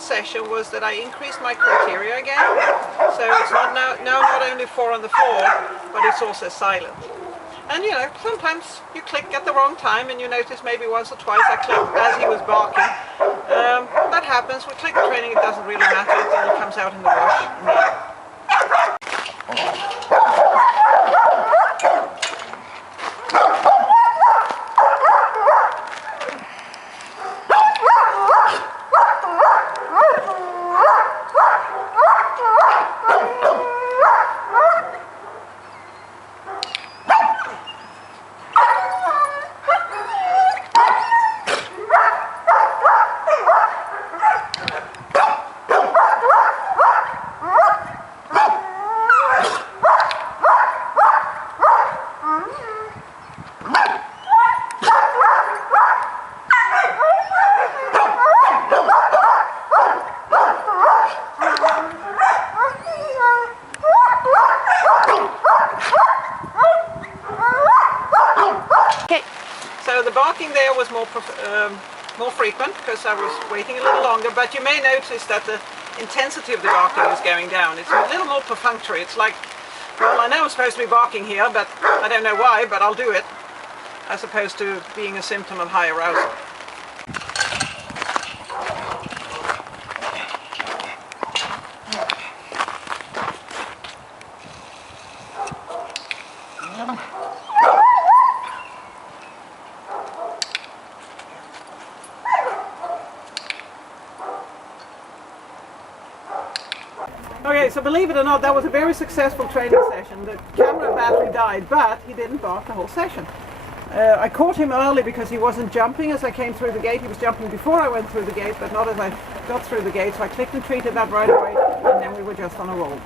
that session was that I increased my criteria again. So it's not now not only 4 on the floor, but it's also silent. And you know, sometimes you click at the wrong time and you notice maybe once or twice I clicked as he was barking. That happens. With clicker training it doesn't really matter, it all comes out in the wash. So the barking there was more frequent because I was waiting a little longer, but you may notice that the intensity of the barking is going down. It's a little more perfunctory. It's like, well, I know I'm supposed to be barking here, but I don't know why, but I'll do it, as opposed to being a symptom of high arousal. Okay, so believe it or not, that was a very successful training session. The camera battery died, but he didn't bark the whole session. I caught him early because he wasn't jumping as I came through the gate. He was jumping before I went through the gate, but not as I got through the gate. So I clicked and treated that right away, and then we were just on a roll.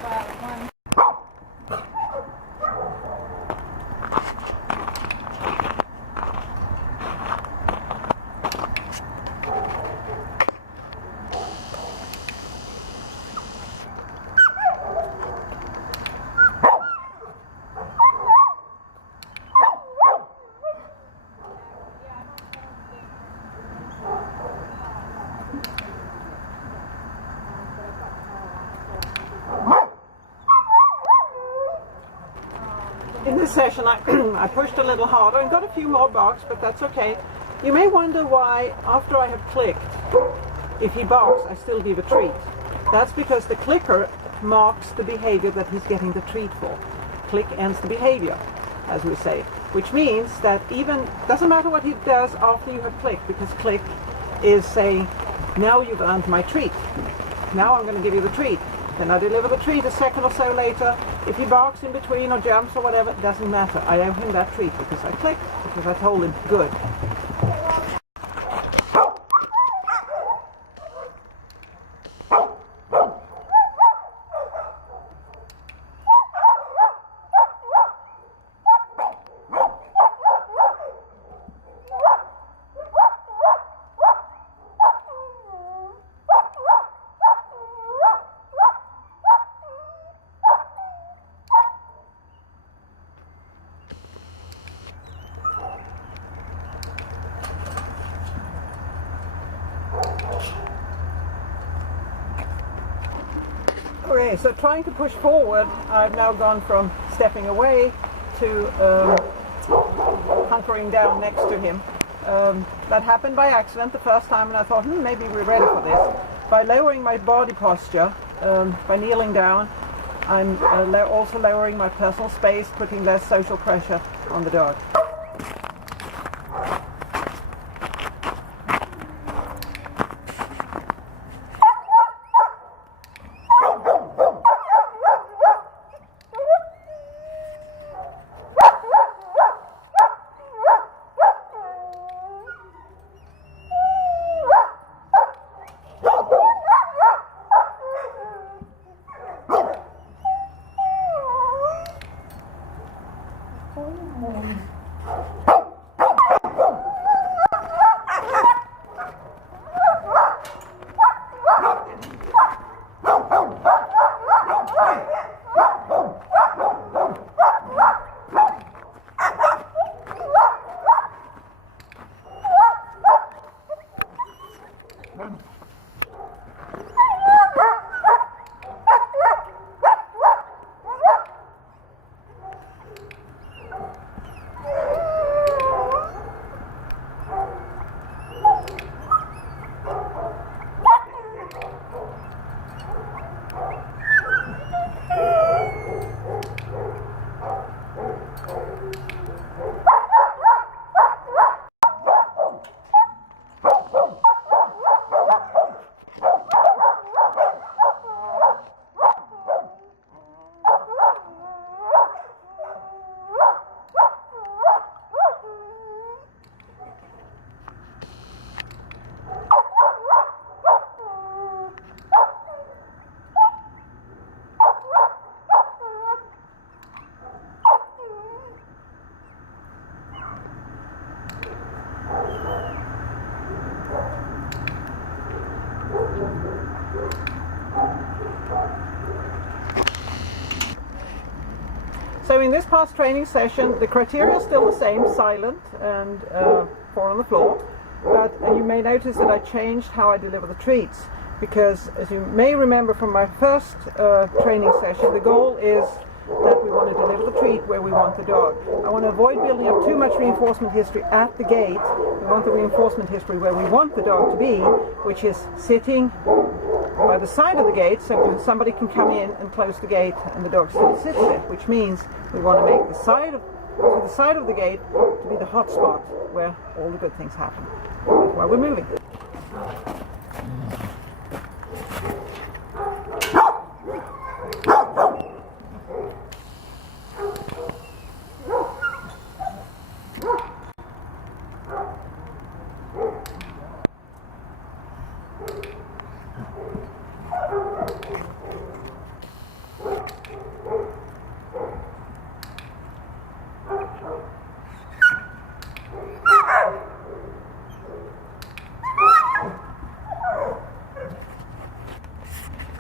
In this session I pushed a little harder and got a few more barks, but that's okay. You may wonder why, after I have clicked, if he barks I still give a treat. That's because the clicker marks the behavior that he's getting the treat for. Click ends the behavior, as we say, which means that even doesn't matter what he does after you have clicked, because click is saying, now you've earned my treat. Now I'm going to give you the treat. Then I deliver the treat a second or so later. If he barks in between or jumps or whatever, it doesn't matter. I owe him that treat because I clicked, because I told him, good. Okay, so trying to push forward, I've now gone from stepping away to hunkering down next to him. That happened by accident the first time, and I thought, maybe we're ready for this. By lowering my body posture, by kneeling down, I'm also lowering my personal space, putting less social pressure on the dog. in this past training session, the criteria is still the same, silent and 4 on the floor. But you may notice that I changed how I deliver the treats, because as you may remember from my first training session, the goal is that we want to deliver the treat where we want the dog. I want to avoid building up too much reinforcement history at the gate. We want the reinforcement history where we want the dog to be, which is sitting by the side of the gate, so somebody can come in and close the gate and the dog still sits there, which means we want to make the side of the gate to be the hot spot where all the good things happen while we're moving.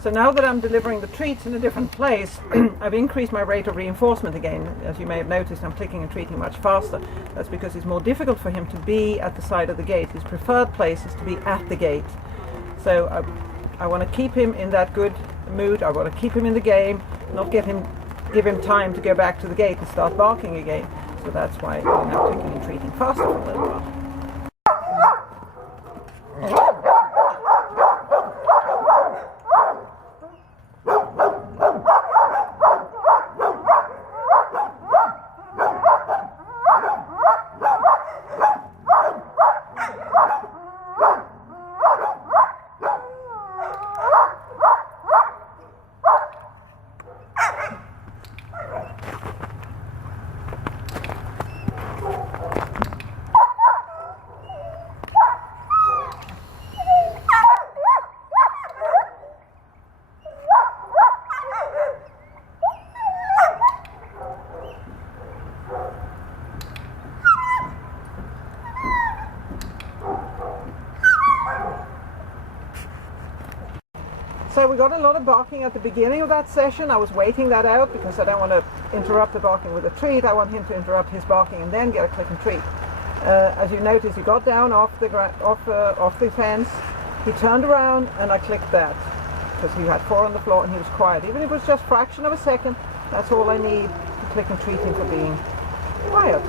So now that I'm delivering the treats in a different place, I've increased my rate of reinforcement again. As you may have noticed, I'm clicking and treating much faster. That's because it's more difficult for him to be at the side of the gate. His preferred place is to be at the gate. So I want to keep him in that good mood. I want to keep him in the game, not give him time to go back to the gate and start barking again. So that's why I'm now clicking and treating faster for a little while. So we got a lot of barking at the beginning of that session. I was waiting that out because I don't want to interrupt the barking with a treat. I want him to interrupt his barking and then get a click and treat. As you notice, he got down off the fence. He turned around and I clicked that because he had 4 on the floor and he was quiet. Even if it was just a fraction of a second, that's all I need to click and treat him for being quiet.